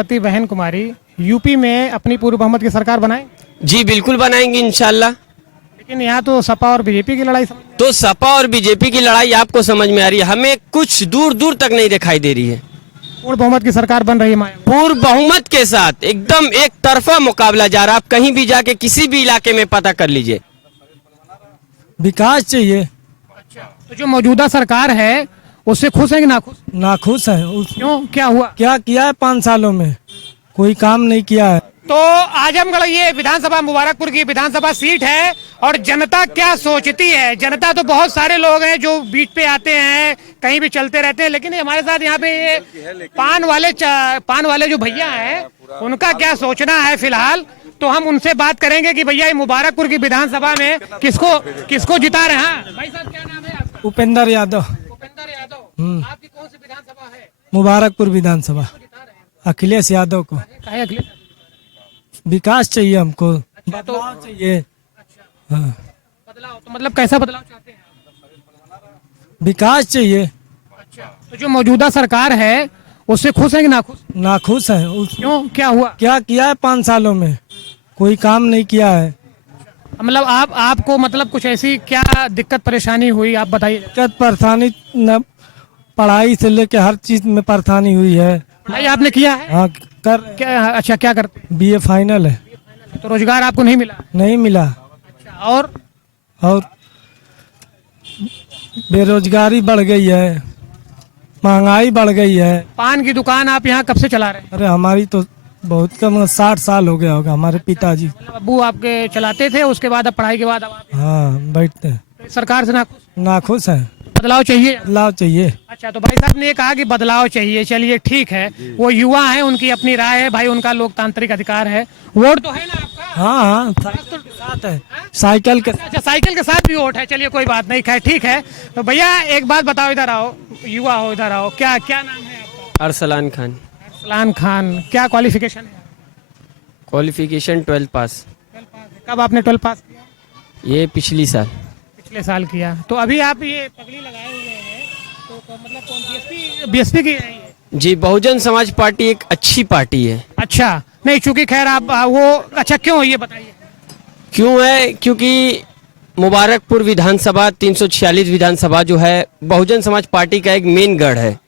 मायावती बहन कुमारी यूपी में अपनी पूर्ण बहुमत की सरकार बनाए, जी बिल्कुल बनाएंगे इंशाल्लाह। लेकिन यहाँ तो सपा और बीजेपी की लड़ाई समझ तो सपा और बीजेपी की लड़ाई आपको समझ में आ रही है, हमें कुछ दूर दूर तक नहीं दिखाई दे रही है। पूर्ण बहुमत की सरकार बन रही है मायावती। पूर्ण बहुमत के साथ एकदम एक तरफा मुकाबला जा रहा है। आप कहीं भी जाके किसी भी इलाके में पता कर लीजिए। विकास चाहिए। तो जो मौजूदा सरकार है उससे खुश है कि नाखुश? नाखुश है। क्यों, क्या हुआ? क्या किया है 5 सालों में? कोई काम नहीं किया है। तो आजमगढ़ ये विधानसभा मुबारकपुर की विधानसभा सीट है और जनता क्या सोचती है। जनता तो बहुत सारे लोग हैं जो बीच पे आते हैं, कहीं भी चलते रहते हैं, लेकिन हमारे साथ यहाँ पे ये पान वाले जो भैया हैं उनका क्या सोचना है फिलहाल, तो हम उनसे बात करेंगे कि भैया ये मुबारकपुर की विधानसभा में किसको जिता रहे हैं। भाई साहब क्या नाम है आपका? उपेंद्र यादव। उपेंद्र यादव। आपकी कौन सी विधानसभा है? मुबारकपुर विधानसभा। अखिलेश यादव को। काहे अखिलेश? विकास चाहिए हमको, बदलाव चाहिए। हाँ। बदलाव तो मतलब कैसा बदलाव चाहते हैं? विकास चाहिए। तो जो मौजूदा सरकार है उससे खुश है कि नाखुश? नाखुश है। क्यों, क्या हुआ? क्या किया है 5 सालों में? कोई काम नहीं किया है। मतलब आपको मतलब कुछ ऐसी क्या दिक्कत परेशानी हुई, आप बताइए। दिक्कत परेशानी न, पढ़ाई से लेके हर चीज में परेशानी हुई है। पढ़ाई आपने किया है? हाँ कर। क्या? अच्छा, क्या करते? BA फाइनल है। तो रोजगार आपको नहीं मिला? नहीं मिला। अच्छा, और बेरोजगारी बढ़ गई है, महंगाई बढ़ गई है। पान की दुकान आप यहाँ कब से चला रहे हैं? अरे हमारी तो बहुत कम 60 साल हो गया होगा। हमारे पिताजी। मतलब अब्बू आपके चलाते थे, उसके बाद अब पढ़ाई के बाद अब आप हाँ बैठते हैं। सरकार से नाखुश? नाखुश है। बदलाव चाहिए? बदलाव चाहिए। अच्छा, तो भाई साहब ने कहा कि बदलाव चाहिए, चलिए ठीक है, वो युवा है, उनकी अपनी राय है भाई, उनका लोकतांत्रिक अधिकार है। वोट तो है ना आपका? हाँ हाँ साइकिल के साथ है। साइकिल के अच्छा, साइकिल के साथ भी वोट है, चलिए कोई बात नहीं, खैर ठीक है। तो भैया एक बात बताओ, इधर आओ, युवा हो, इधर आओ, क्या क्या नाम है आपका? अरसलान खान। अरसलान खान। क्या क्वालिफिकेशन है? क्वालिफिकेशन 12 पास। 12 पास है। कब आपने 12 पास किया? ये पिछली साल। पिछले साल किया। तो अभी आप ये पगड़ी लगाए हुए हैं, तो मतलब कौन? बीएसपी की है ये? जी बहुजन समाज पार्टी एक अच्छी पार्टी है। अच्छा, नहीं चूंकि खैर आप वो, अच्छा क्यों, ये बताइए। क्यों है? क्योंकि मुबारकपुर विधानसभा 346 विधानसभा जो है बहुजन समाज पार्टी का एक मेन गढ़ है,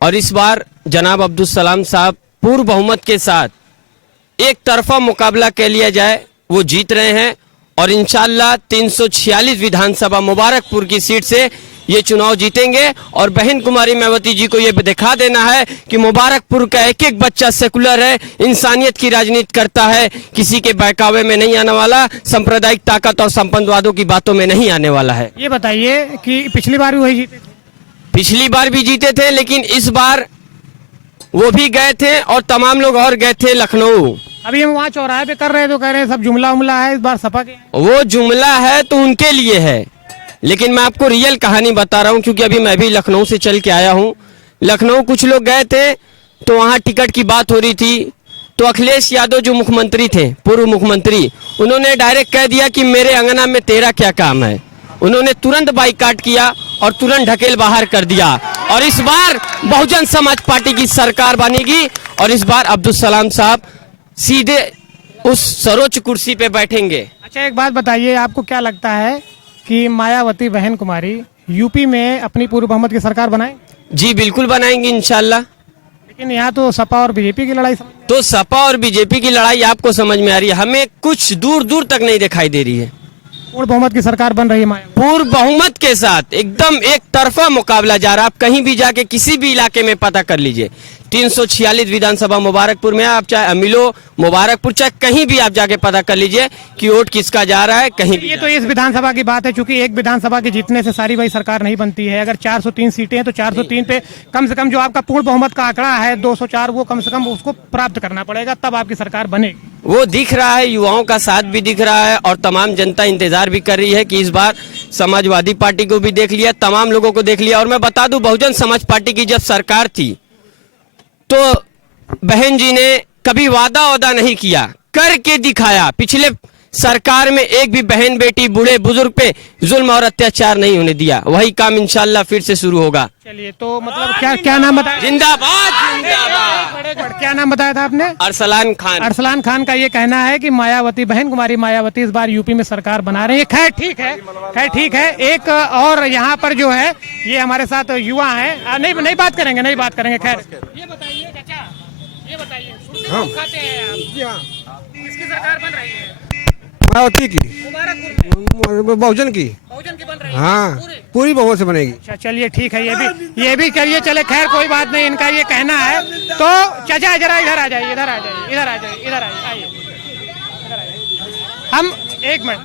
और इस बार जनाब अब्दुल सलाम साहब पूर्ण बहुमत के साथ एक तरफा मुकाबला कह लिया जाए वो जीत रहे हैं, और इंशाल्लाह 346 विधानसभा मुबारकपुर की सीट से ये चुनाव जीतेंगे। और बहन कुमारी मायावती जी को ये दिखा देना है कि मुबारकपुर का एक एक बच्चा सेकुलर है, इंसानियत की राजनीति करता है, किसी के बहकावे में नहीं आने वाला, सांप्रदायिक ताकत और संपन्नवादों की बातों में नहीं आने वाला है। ये बताइए कि पिछली बार भी वही जीते थे? पिछली बार भी जीते थे, लेकिन इस बार वो भी गए थे और तमाम लोग और गए थे लखनऊ। अभी हम वहाँ चौराहे पे कर रहे हैं तो कह रहे हैं सब जुमला उमला है, इस बार सपा के। वो जुमला है तो उनके लिए है, लेकिन मैं आपको रियल कहानी बता रहा हूँ, क्योंकि अभी मैं भी लखनऊ से चल के आया हूँ। लखनऊ कुछ लोग गए थे तो वहाँ टिकट की बात हो रही थी, तो अखिलेश यादव जो मुख्यमंत्री थे, पूर्व मुख्यमंत्री, उन्होंने डायरेक्ट कह दिया कि मेरे अंगना में तेरा क्या काम है। उन्होंने तुरंत बाइकाट किया और तुरंत ढकेल बाहर कर दिया, और इस बार बहुजन समाज पार्टी की सरकार बनेगी, और इस बार अब्दुल सलाम साहब सीधे उस सर्वोच्च कुर्सी पे बैठेंगे। अच्छा, एक बात बताइए, आपको क्या लगता है कि मायावती बहन कुमारी यूपी में अपनी पूर्ण बहुमत की सरकार बनाए? जी बिल्कुल बनाएंगे इंशाल्लाह। लेकिन यहाँ तो सपा और बीजेपी की लड़ाई समझ में। तो सपा और बीजेपी की लड़ाई आपको समझ में आ रही है, हमें कुछ दूर दूर तक नहीं दिखाई दे रही है। पूर्ण बहुमत की सरकार बन रही है मायावती। पूर्ण बहुमत के साथ एकदम एक तरफा मुकाबला जा रहा है। आप कहीं भी जाके किसी भी इलाके में पता कर लीजिए। 346 विधानसभा मुबारकपुर में, आप चाहे अमीलो मुबारकपुर, चाहे कहीं भी आप जाके पता कर लीजिए कि वोट किसका जा रहा है, कहीं भी। ये तो इस विधानसभा की बात है, चूंकि एक विधानसभा के जीतने से सारी भाई सरकार नहीं बनती है। अगर 403 सीटें हैं तो 403 पे कम से कम जो आपका पूर्ण बहुमत का आंकड़ा है 204, वो कम से कम उसको प्राप्त करना पड़ेगा, तब आपकी सरकार बनेगी। वो दिख रहा है, युवाओं का साथ भी दिख रहा है, और तमाम जनता इंतजार भी कर रही है कि इस बार समाजवादी पार्टी को भी देख लिया, तमाम लोगों को देख लिया। और मैं बता दूं, बहुजन समाज पार्टी की जब सरकार थी तो बहन जी ने कभी वादा नहीं किया, करके दिखाया। पिछले सरकार में एक भी बहन बेटी बूढ़े बुजुर्ग पे जुल्म और अत्याचार नहीं होने दिया। वही काम इंशाल्लाह फिर से शुरू होगा। चलिए, तो मतलब क्या नाम बताया? जिंदाबाद जिंदाबाद। क्या नाम बताया था आपने? अरसलान खान। अरसलान खान का ये कहना है कि मायावती, बहन कुमारी मायावती इस बार यूपी में सरकार बना रही है। खैर ठीक है, खैर ठीक है। एक और यहाँ पर जो है ये हमारे साथ युवा है, नहीं बात करेंगे। खैर ये बताइए चाचा, ये बताइए, खाते हैं आप, किसकी सरकार बन रही है? मायावती की, मुबारकपुर बहुजन की। बहुजन की बन रही है? हाँ, पूरी बहुमत से बनेगी। अच्छा चलिए ठीक है, ये भी करिए। चले खैर कोई बात नहीं, इनका ये कहना है। तो चाचा जरा इधर आ जाइए। हम एक मिनट,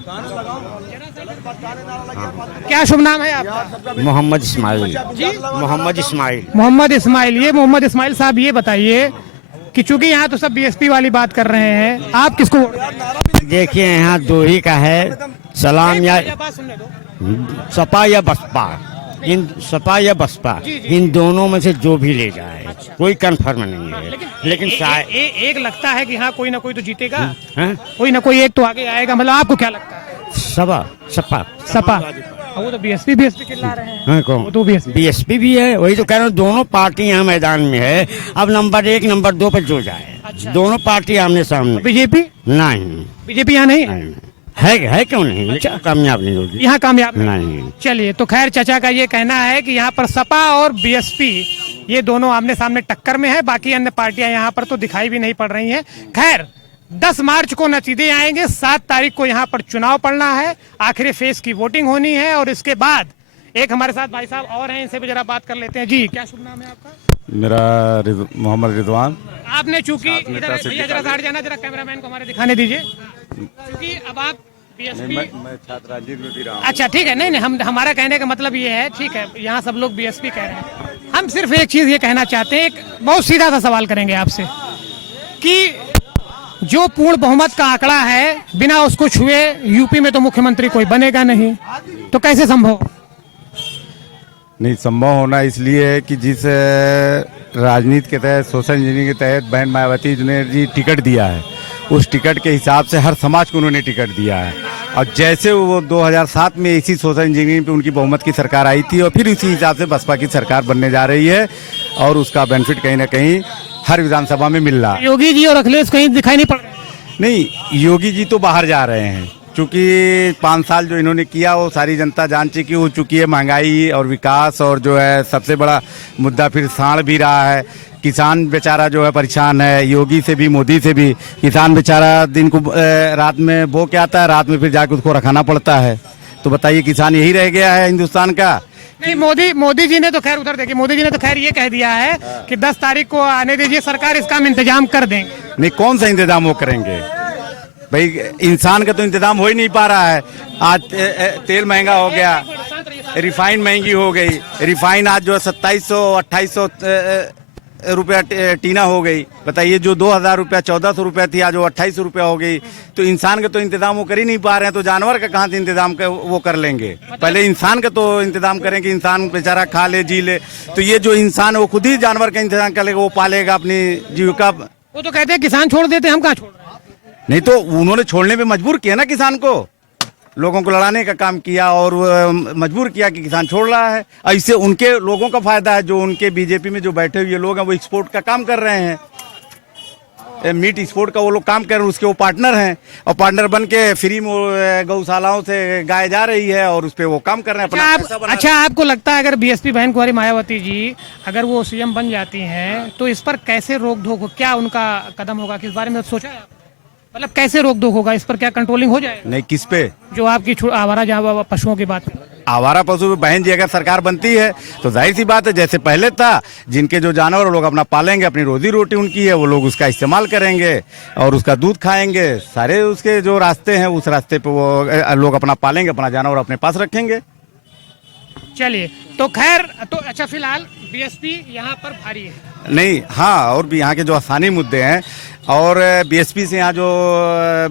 क्या शुभ नाम है आपका? मोहम्मद इस्माइल। जी, मोहम्मद इस्माइल। ये मोहम्मद इस्माइल साहब ये बताइए कि चूंकि यहाँ तो सब बीएसपी वाली बात कर रहे हैं, आप किसको? देखिए यहाँ दो ही का है, सलाम या बात सुनने दो। सपा या बसपा, सपा या बसपा, इन दोनों में से जो भी ले जाए, कोई कंफर्म नहीं है। लेकिन एक लगता है कि हाँ कोई ना कोई तो जीतेगा, हाँ? कोई ना कोई एक तो आगे आएगा। मतलब आपको क्या लगता है? सपा वो तो बीएसपी चिल्ला रहे हैं। हाँ, कौन? वो तो बीएसपी भी है, वही तो कह रहा हूँ, दोनों पार्टी यहाँ मैदान में है। अब नंबर 1 नंबर 2 पे जो जाए। अच्छा। दोनों पार्टी आमने सामने। बीजेपी नहीं यहाँ नहीं है क्यों नहीं? कामयाब नहीं होगी यहाँ, कामयाब नहीं। चलिए, तो खैर चाचा का ये कहना है कि यहाँ पर सपा और बीएसपी ये दोनों आमने सामने टक्कर में है। बाकी अन्य पार्टियां यहाँ पर तो दिखाई भी नहीं पड़ रही हैं। खैर 10 मार्च को नतीजे आएंगे, 7 तारीख को यहाँ पर चुनाव पड़ना है, आखिरी फेज की वोटिंग होनी है और इसके बाद एक हमारे साथ भाई साहब और हैं, इनसे भी जरा बात कर लेते हैं। जी, क्या शुभ नाम है आपका? मेरा मोहम्मद रिजवान। आपने चूंकि इधर भैया जरा साइड जाना, जरा कैमरामैन को हमारे दिखाने दीजिए, क्योंकि अब आप बीएसपी। मैं छात्र राजनीति में भी रहा हूं। अच्छा ठीक है, नहीं हमारा कहने का मतलब ये है, ठीक है, यहाँ सब लोग बीएसपी कह रहे हैं। हम सिर्फ एक चीज ये कहना चाहते हैं, एक बहुत सीधा सा सवाल करेंगे आपसे कि जो पूर्ण बहुमत का आंकड़ा है, बिना उसको छुए यूपी में तो मुख्यमंत्री कोई बनेगा नहीं, तो कैसे संभव? नहीं, संभव होना इसलिए है कि जिस राजनीति के तहत, सोशल इंजीनियरिंग के तहत बहन मायावती जी टिकट दिया है, उस टिकट के हिसाब से हर समाज को उन्होंने टिकट दिया है। और जैसे वो 2007 में इसी सोशल इंजीनियरिंग पे उनकी बहुमत की सरकार आई थी, और फिर इसी हिसाब से बसपा की सरकार बनने जा रही है, और उसका बेनिफिट कहीं ना कहीं हर विधानसभा में मिल रहा है। योगी जी और अखिलेश कहीं दिखाई नहीं पड़ रहे? नहीं, योगी जी तो बाहर जा रहे हैं, क्योंकि 5 साल जो इन्होंने किया वो सारी जनता जान चुकी हो चुकी है। महंगाई और विकास, और जो है सबसे बड़ा मुद्दा फिर साढ़ भी रहा है। किसान बेचारा जो है परेशान है, योगी से भी मोदी से भी। किसान बेचारा दिन को रात में बो के आता है, रात में फिर जाके उसको रखाना पड़ता है। तो बताइए, किसान यही रह गया है हिंदुस्तान का। नहीं, मोदी जी ने तो खैर, उधर देखिए, मोदी जी ने तो खैर ये कह दिया है कि 10 तारीख को आने दीजिए, सरकार इसका हम इंतजाम कर देंगे। नहीं, कौन सा इंतजाम वो करेंगे भाई? इंसान का तो इंतजाम हो ही नहीं पा रहा है। आज तेल महंगा हो गया, रिफाइन महंगी हो गई। रिफाइन आज जो है 2700-2800 रुपया टीना हो गई। बताइए, जो 2000 रुपया 1400 रुपया थी, आज वो 2800 रुपया हो गई। तो इंसान का तो इंतजाम वो कर ही नहीं पा रहे हैं, तो जानवर का कहाँ से इंतजाम वो कर लेंगे? पहले इंसान का तो इंतजाम करें कि इंसान बेचारा खा ले, जी ले। तो ये जो इंसान है वो खुद ही जानवर का इंतजाम कर लेगा, वो पालेगा अपनी जीविका। वो तो कहते हैं किसान छोड़ देते, हम कहाँ छोड़ रहे हैं? नहीं, तो उन्होंने छोड़ने पे मजबूर किया ना किसान को, लोगों को लड़ाने का काम किया और मजबूर किया कि किसान छोड़ रहा है। इससे उनके लोगों का फायदा है, जो उनके बीजेपी में जो बैठे हुए लोग हैं वो एक्सपोर्ट का काम कर रहे हैं, मीट एक्सपोर्ट का वो लोग काम कर रहे हैं, उसके वो पार्टनर हैं, और पार्टनर बन के फ्री में गौशालाओं से गाय जा रही है और उस पर वो काम कर रहे हैं। अच्छा, आपको लगता है अगर बीएसपी बहन कुमारी मायावती जी अगर वो सीएम बन जाती हैं, तो इस पर कैसे रोक धोक, क्या उनका कदम होगा? किस बारे में सोचा है? मतलब कैसे रोक धोक होगा, इस पर क्या कंट्रोलिंग हो जाएगा? नहीं, किस पे? जो आपकी आवारा पशुओं की बात है। आवारा पशु बहन जी अगर सरकार बनती है तो जाहिर सी बात है, जैसे पहले था, जिनके जो जानवर लोग अपना पालेंगे, अपनी रोजी रोटी उनकी है, वो लोग उसका इस्तेमाल करेंगे और उसका दूध खाएंगे। सारे उसके जो रास्ते हैं, उस रास्ते पे वो लोग अपना पालेंगे, अपना जानवर अपने पास रखेंगे। चलिए, तो खैर, तो अच्छा, फिलहाल बीएसपी यहाँ पर भारी है। नहीं, हाँ, और भी यहाँ के जो आसानी मुद्दे हैं, और बीएसपी से यहाँ जो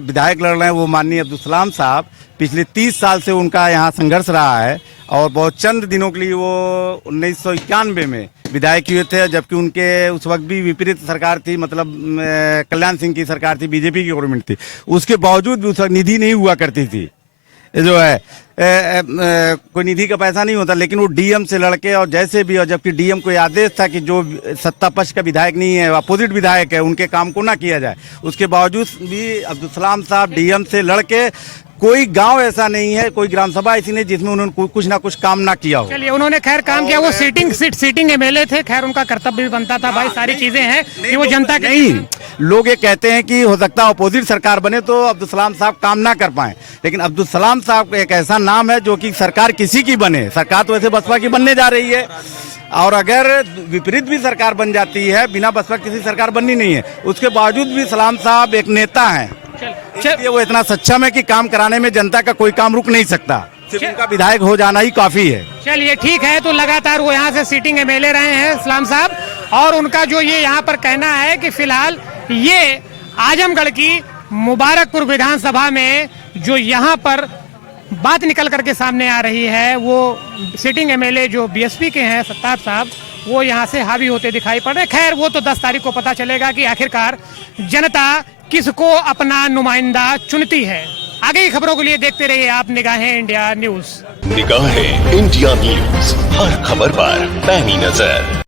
विधायक लड़ रहे हैं वो माननीय अब्दुल सलाम साहब, पिछले 30 साल से उनका यहाँ संघर्ष रहा है और बहुत चंद दिनों के लिए वो 1991 में विधायक हुए थे, जबकि उनके उस वक्त भी विपरीत सरकार थी, मतलब कल्याण सिंह की सरकार थी, बीजेपी की गवर्नमेंट थी। उसके बावजूद भी उस वक्त निधि नहीं हुआ करती थी, जो है कोई निधि का पैसा नहीं होता, लेकिन वो डीएम से लड़के और जैसे भी, और जबकि डीएम को आदेश था कि जो सत्ता पक्ष का विधायक नहीं है, अपोजिट विधायक है, उनके काम को ना किया जाए, उसके बावजूद भी अब्दुल सलाम साहब डीएम से लड़के, कोई गांव ऐसा नहीं है, कोई ग्राम सभा ऐसी नहीं जिसमें उन्होंने कुछ ना कुछ काम ना किया हो। चलिए, उन्होंने खैर काम किया, वो सीटिंग एमएलए थे, खैर उनका कर्तव्य भी बनता था भाई, सारी चीजें हैं कि वो जनता के नहीं, लोग ये कहते हैं कि हो सकता है अपोजिट सरकार बने तो अब्दुल सलाम साहब काम ना कर पाए, लेकिन अब्दुल सलाम साहब एक ऐसा नाम है जो कि सरकार किसी की बने, सरकार तो वैसे बसपा की बनने जा रही है, और अगर विपरीत भी सरकार बन जाती है, बिना बसपा किसी सरकार बननी नहीं है, उसके बावजूद भी सलाम साहब एक नेता हैं, इसलिए वो इतना सक्षम है कि काम कराने में जनता का कोई काम रुक नहीं सकता, सिर्फ उनका विधायक हो जाना ही काफी है। चलिए ठीक है, तो लगातार वो यहाँ से सीटिंग एमएलए रहे हैं सलाम साहब, और उनका जो ये यहाँ पर कहना है कि फिलहाल ये आजमगढ़ की मुबारकपुर विधानसभा में जो यहाँ पर बात निकल करके सामने आ रही है, वो सिटिंग एमएलए जो बीएसपी के हैं सत्तार साहब, वो यहाँ से हावी होते दिखाई पड़ रहे। खैर वो तो 10 तारीख को पता चलेगा कि आखिरकार जनता किसको अपना नुमाइंदा चुनती है। आगे की खबरों के लिए देखते रहिए आप निगाहें इंडिया न्यूज। निगाहें इंडिया न्यूज, हर खबर पर पैनी नजर।